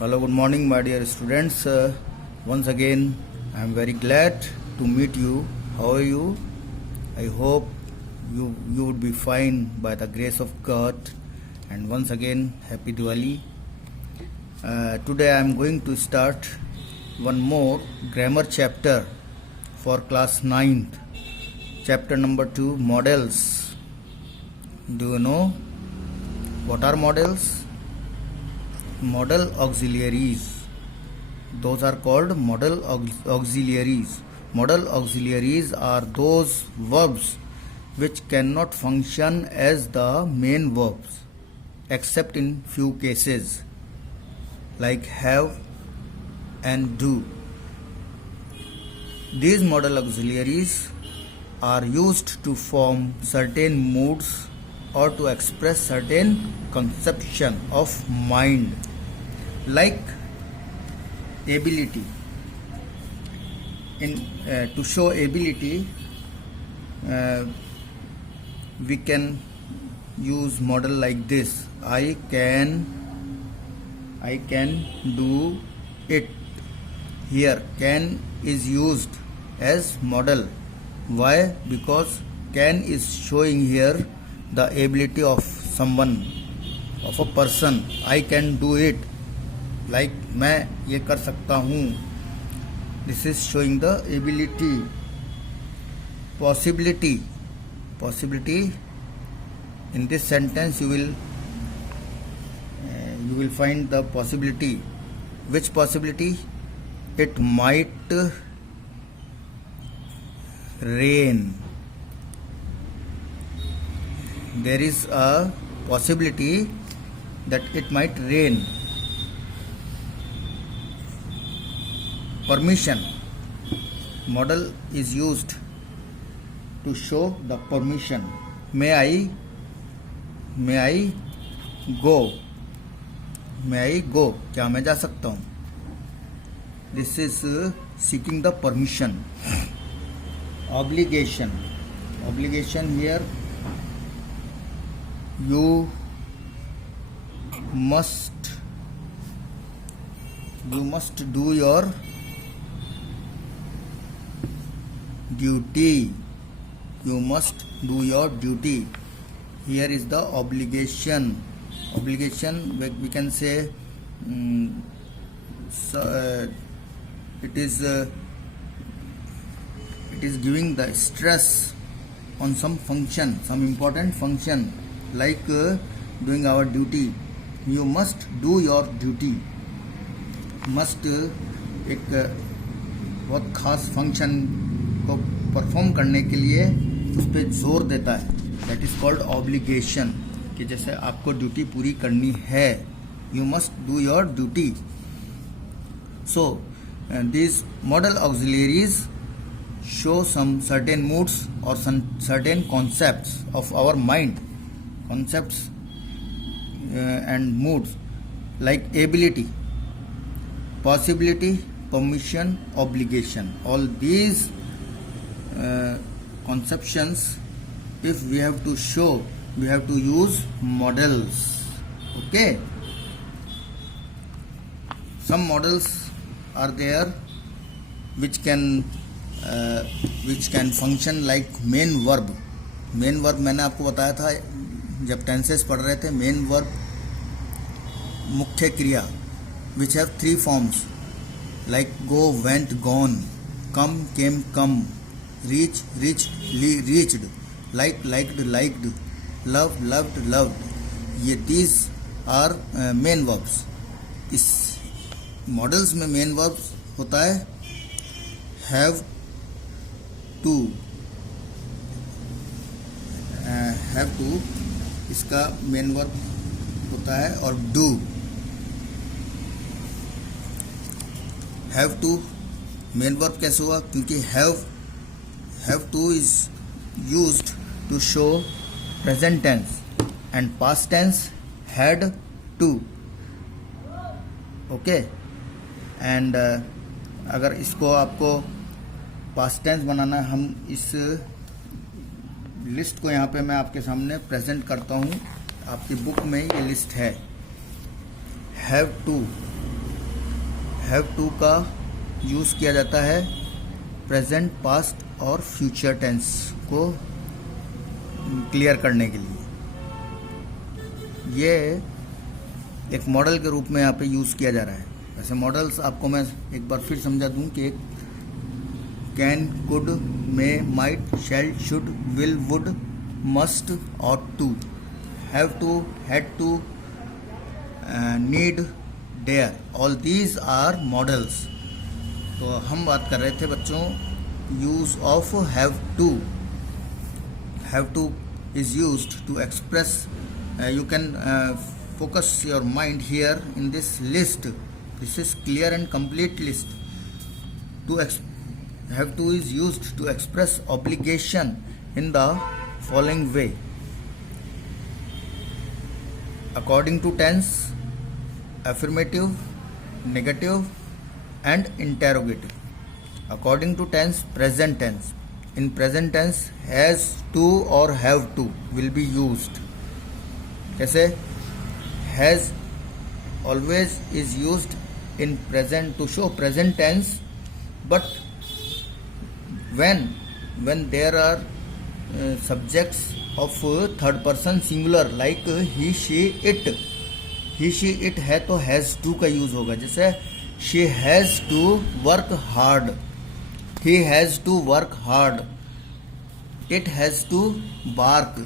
Hello, good morning, my dear students. Once again, I am very glad to meet you. How are you? I hope you would be fine by the grace of God. And once again, happy Diwali. Today, I am going to start one more grammar chapter for class 9th. Chapter number 2, models. Do you know what are models? Modal auxiliaries. Those are called modal auxiliaries. Modal auxiliaries are those verbs which cannot function as the main verbs except in few cases like have and do. These modal auxiliaries are used to form certain moods or to express certain conception of mind, like ability. To show ability, we can use model like this: I can do it. Here can is used as model. Why? Because can is showing here the ability of someone, of a person. I can do it, like मैं ये कर सकता हूँ. This is showing the ability. Possibility. In this sentence you will find the possibility. Which possibility? It might rain. There is a possibility that it might rain. Permission. Modal is used to show the permission. May I go? May I go? क्या मैं जा सकता हूँ? This is seeking the permission. Obligation here. You must do your duty. You must do your duty. Here is the obligation. Obligation, we can say it is giving the stress on some function, some important function, like doing our duty. You must do your duty. Must एक बहुत खास function को perform करने के लिए उस पर जोर देता है. दैट इज कॉल्ड ऑब्लिगेशन, कि जैसे आपको ड्यूटी पूरी करनी है. You must do your duty. So these modal auxiliaries show some certain moods or some certain concepts of our mind. Concepts and moods like ability, possibility, permission, obligation. All these conceptions, if we have to show, we have to use models. Okay. Some models are there which can function like main verb. Main verb मैंने आपको बताया था जब tenses पढ़ रहे थे. Main verb मुख्य क्रिया, which have 3 forms like go, went, gone, come, came, come, reach, reached, reached, like, liked, liked, love, loved, loved. ये these are main verbs. इस मॉडल्स में मेन वर्ब्स होता है have to. इसका मेन वर्ब होता है, और do. have to main verb कैसे हुआ? क्योंकि have to is used to show present tense and past tense had to. Okay. And अगर इसको आपको पास्ट टेंस बनाना है, हम इस लिस्ट को यहाँ पे मैं आपके सामने प्रेजेंट करता हूँ. आपकी बुक में ये लिस्ट है. हैव टू हैव टू का यूज़ किया जाता है प्रेजेंट, पास्ट और फ्यूचर टेंस को क्लियर करने के लिए। ये एक मॉडल के रूप में यहाँ पे यूज़ किया जा रहा है। वैसे मॉडल्स आपको मैं एक बार फिर समझा दूँ कि एक can, could, may, might, shall, should, will, would, must, ought to, have to, had to, need, dare, all these are models. तो हम बात कर रहे थे बच्चों use of have to. Have to is used to express, you can focus your mind here in this list. This is clear and complete list. Have to is used to express obligation in the following way: according to tense, affirmative, negative and interrogative. According to tense, present tense. In present tense, has to or have to will be used. कैसे? Has always is used in present to show present tense, but when there are subjects of third person singular like he, she, it. he, she, it है तो has to का use होगा। जैसे she has to work hard, he has to work hard, it has to bark।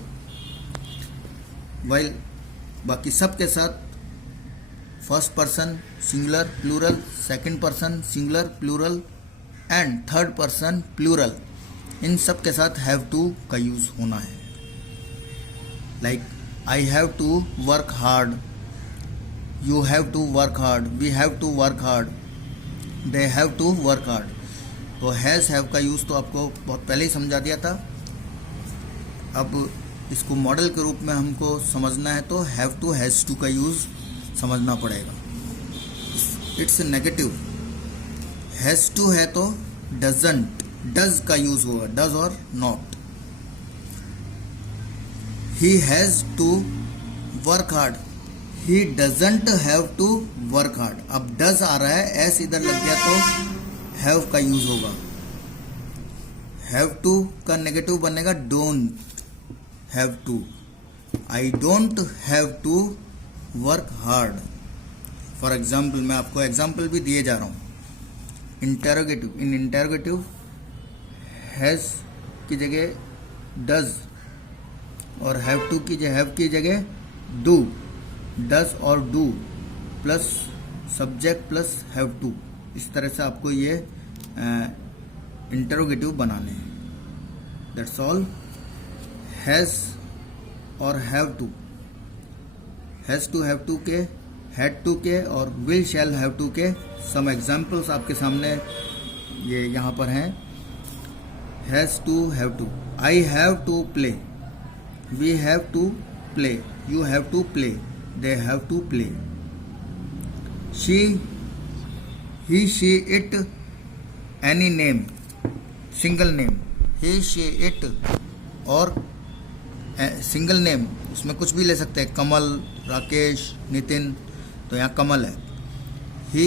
while बाकी सब के साथ first person singular plural, second person singular plural and third person plural, इन सब के साथ हैव टू का यूज होना है। Like I have to work hard, you have to work hard, we have to work hard, they have to work hard. तो has have का use तो आपको बहुत पहले ही समझा दिया था। अब इसको मॉडल के रूप में हमको समझना है तो हैव टू, हैज़ टू का यूज़ समझना पड़ेगा। It's negative. हैज़ टू है तो डजंट, डज का यूज़ होगा, डज और not. He has to work hard, he doesn't have to work hard. अब डज आ रहा है, एस इधर लग गया तो हैव का यूज़ होगा। हैव टू का नेगेटिव बनेगा don't have to. I don't have to work hard. For example, मैं आपको एग्जाम्पल भी दिए जा रहा हूँ। इंटेरोगेटिव, इन इंटेरोगेटिव हैज़ की जगह डज और हैव टू की जगह डू, डज और do plus subject plus have to. इस तरह से आपको ये इंटेरोगेटिव बनाने हैं। That's all. हैज़ और have to, has to have to के, हैड टू के और विल शैल हैव टू के सम एग्जाम्पल्स आपके सामने ये यहाँ पर हैं। Has to have to, I have to play, we have to play, you have to play, they have to play. She, he, she, it, any name, single name, he, she, it और single name, उसमें कुछ भी ले सकते हैं, कमल, राकेश, नितिन, तो यहाँ कमल है। He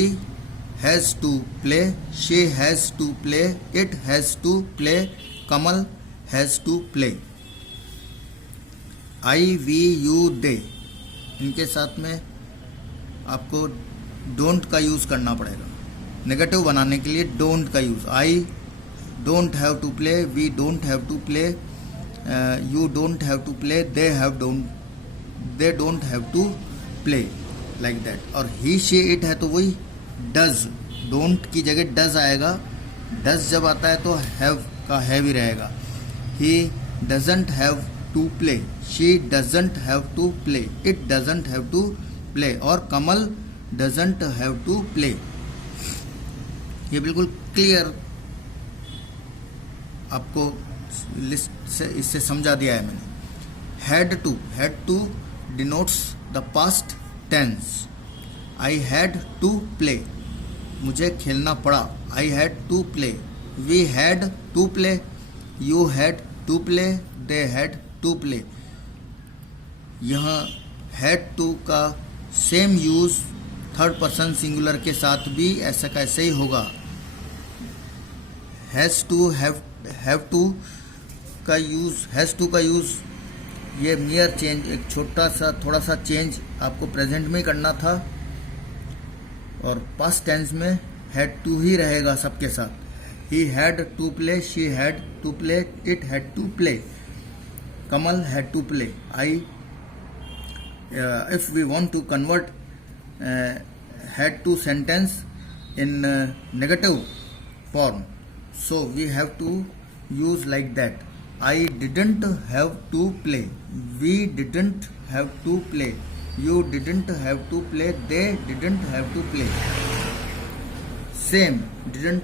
has to play, she has to play, it has to play, Kamal has to play. I, we, you, they, इनके साथ में आपको डोंट का यूज़ करना पड़ेगा। नेगेटिव बनाने के लिए डोंट का use. I don't have to play, we don't have to play, you don't have to play, they don't have to play, like that। और he, she, it है तो वही does, don't की जगह does आएगा। does जब आता है तो have का have ही रहेगा। he doesn't have to play, she doesn't have to play, it doesn't have to play और कमल doesn't have to play। ये बिल्कुल क्लियर आपको लिस्ट से इससे समझा दिया है मैंने। Had to denotes the past tense. I had to play, मुझे खेलना पड़ा, I had to play. We had to play, you had to play, they had to play. यहाँ हैड टू का same use third person singular के साथ भी ऐसा कैसे ही होगा। हैज़ टू, हैव टू का यूज़ ये मियर चेंज, एक छोटा सा थोड़ा सा चेंज आपको प्रेजेंट में ही करना था, और पास्ट टेंस में हैड टू ही रहेगा सबके साथ। He had to play, she had to play, it had to play, Kamal had to play, I, if we want to convert had to sentence in negative form, so we have to use like that. I didn't have to play, we didn't have to play, you didn't have to play, they didn't have to play. Same, didn't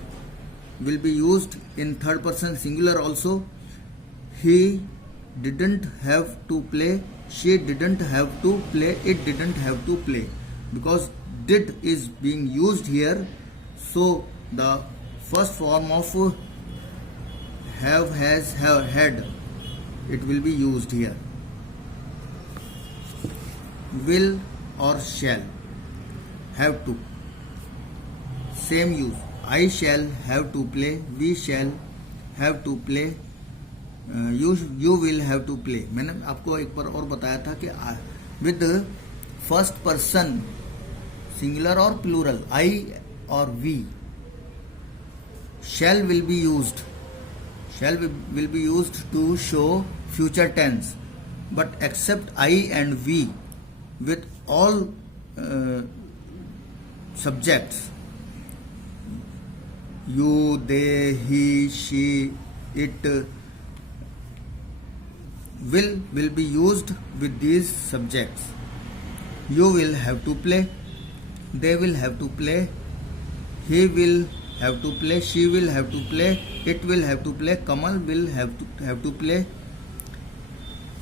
will be used in third person singular also. He didn't have to play, she didn't have to play, it didn't have to play. Because did is being used here, so the first form of have, has, have, had, it will be used here. Will or shall, have to, same use. I shall have to play, we shall have to play, you will have to play. मैंने आपको एक बार और बताया था कि with first person singular और plural, आई और we, shall will be used to show future tense, but except I and we with all subjects, you, they, he, she, it, will be used with these subjects. You will have to play, they will have to play, he will have to play, she will have to play, it will have to play, Kamal will have to play.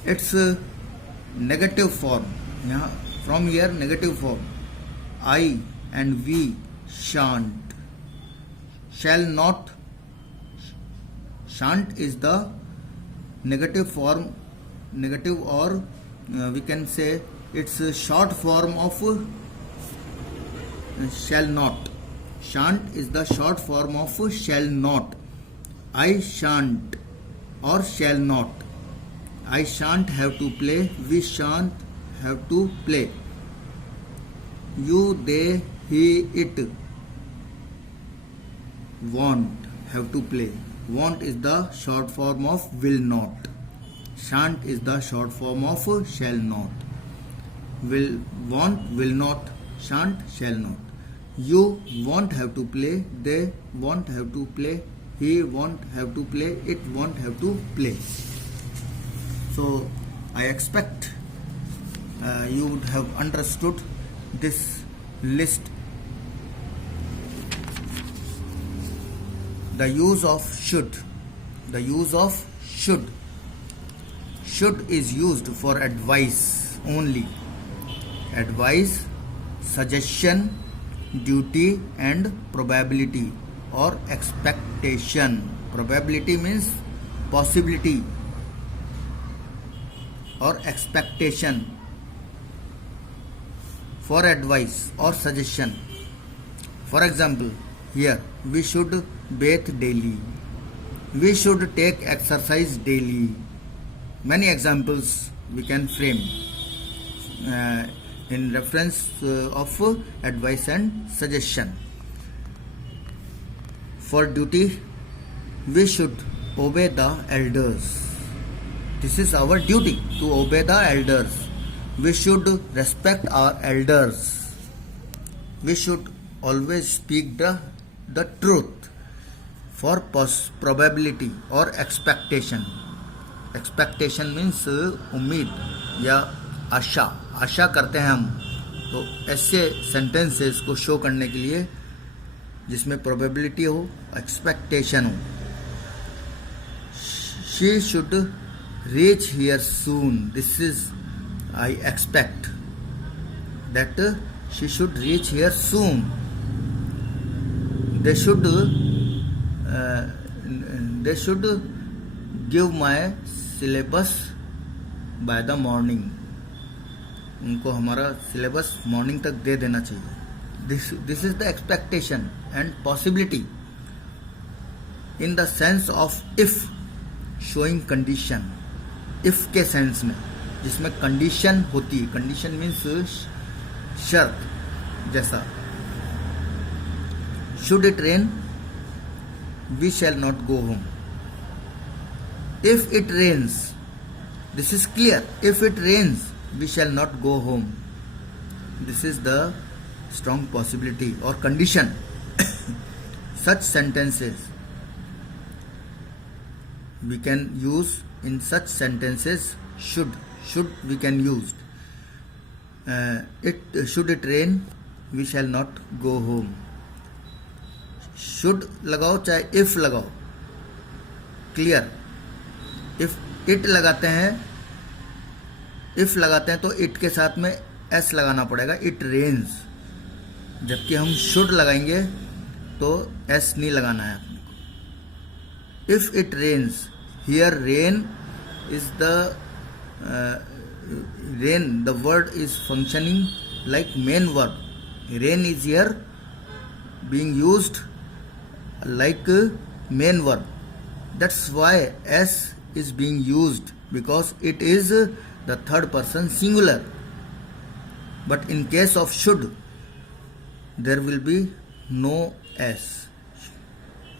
It's a negative form. यहाँ from here negative form. I and we shan't, shall not, shan't is the negative form, negative, or we can say it's a short form of shall not. Shan't is the short form of shall not. I shan't or shall not. I shan't have to play, we shan't have to play. You, they, he, it won't have to play. Won't is the short form of will not. Shan't is the short form of shall not. Will, won't, will not, shan't, shall not. You won't have to play, they won't have to play, he won't have to play, it won't have to play. So I expect you would have understood this list. The use of should. The use of should. Should is used for advice only. Advice, suggestion, duty and probability or expectation. Probability means possibility or expectation for advice or suggestion. For example, here we should bathe daily. We should take exercise daily. Many examples we can frame in reference of advice and suggestion. For duty, we should obey the elders. This is our duty, to obey the elders. We should respect our elders. We should always speak the truth. For probability or expectation. Expectation means उम्मीद या आशा, आशा करते हैं हम, तो ऐसे sentences को show करने के लिए जिसमें प्रोबेबिलिटी हो, एक्सपेक्टेशन हो. She should reach here soon. This is I expect that she should reach here soon. They should give my syllabus by the morning. उनको हमारा सिलेबस मॉर्निंग तक दे देना चाहिए. this is the expectation and possibility in the sense of if showing condition. if के sense में जिसमें condition होती है, कंडीशन मीन्स शर्त जैसा, should it rain we shall not go home. If it rains, this is clear, if it rains we shall not go home. This is the strong possibility or condition. Such sentences we can use, in such sentences should we can use. Should it rain we shall not go home. should लगाओ चाहे if लगाओ, clear. if it लगाते हैं तो it के साथ में s लगाना पड़ेगा, it rains. जबकि हम should लगाएंगे तो s नहीं लगाना है अपने को. if it rains, here rain is the rain, the word is functioning like main verb. Rain is here being used like main verb. That's why s is being used, because it is the third person singular. But in case of should there will be no s.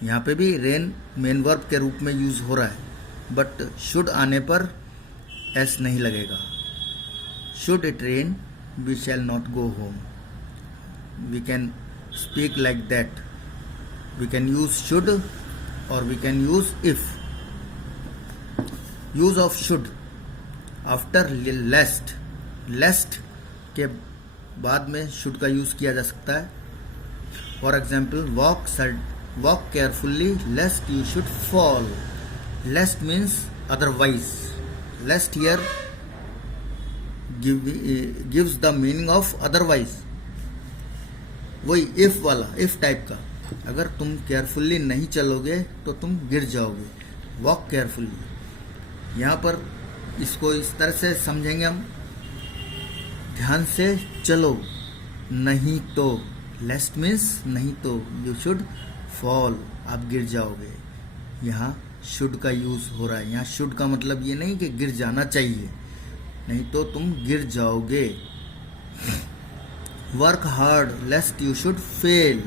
यहाँ पे भी rain main verb के रूप में use हो रहा है, but should आने पर एस नहीं लगेगा. Should it rain we shall not go home. We can speak like that. We can use should और we can use if. Use of should after lest. Lest के बाद में शुड का use किया जा सकता है. For example, walk carefully lest you should fall. Lest means otherwise. Lest here gives the meaning of otherwise. वही if वाला, if टाइप का. अगर तुम केयरफुली नहीं चलोगे तो तुम गिर जाओगे. Walk carefully. यहाँ पर इसको इस तरह से समझेंगे हम, ध्यान से चलो, नहीं तो. लेस्ट मीन्स नहीं तो, यू शुड फॉल, आप गिर जाओगे. यहाँ शुड का यूज हो रहा है. यहाँ शुड का मतलब ये नहीं कि गिर जाना चाहिए, नहीं तो तुम गिर जाओगे. Work hard lest you should fail.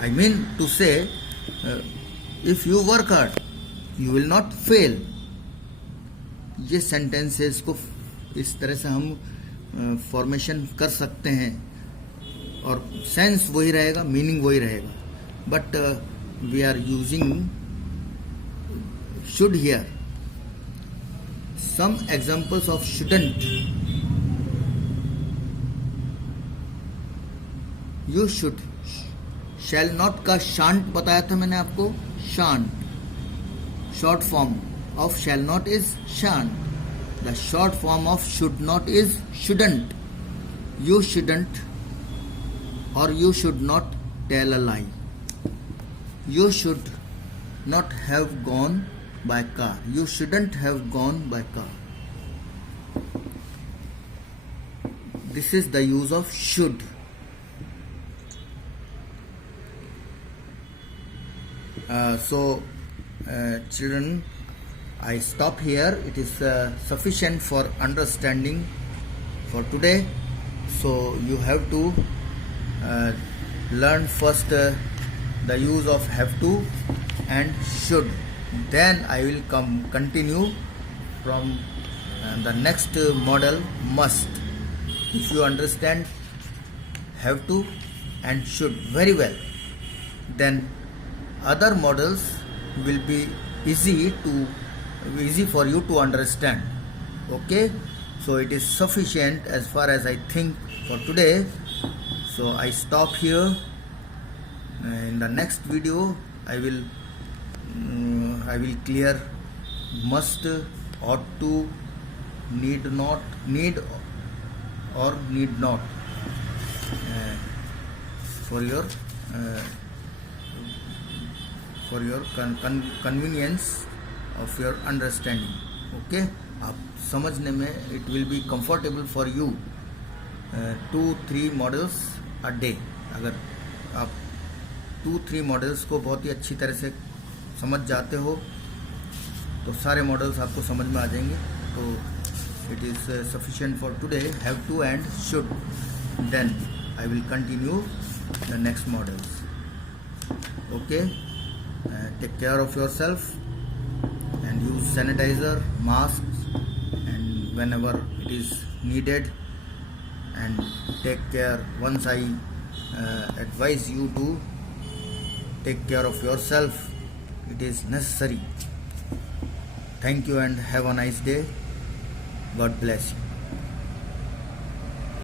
I mean to say if you work hard you will not fail. ये सेंटेंसेस को इस तरह से हम फॉर्मेशन कर सकते हैं और सेंस वही रहेगा, मीनिंग वही रहेगा, but we are using should here. Some examples of shouldn't. You should. Shall not का शांट बताया था मैंने आपको. Shan't short form of shall not is shan't. The short form of should not is shouldn't. You shouldn't or you should not tell a lie. You should not have gone by car. You shouldn't have gone by car. This is the use of should. Children, I stop here. It is sufficient for understanding for today. So you have to learn first the use of have to and should. Then I will continue from the next model must. If you understand have to and should very well, then other models will be easy for you to understand. Okay, so it is sufficient as far as I think for today. So I stop here. In the next video I will clear must, ought to, need not, need or need not for your convenience of your understanding. Okay, आप समझने में it will be comfortable for you 2-3 models a day. अगर आप 2-3 models को बहुत ही अच्छी तरह से समझ जाते हो तो सारे मॉडल्स आपको समझ में आ जाएंगे। तो it is sufficient for today, have to and should, then I will continue the next models. Okay, take care of yourself and use sanitizer, masks, and whenever it is needed, and take care. Once I advise you to take care of yourself, it is necessary. Thank you and have a nice day. God bless you.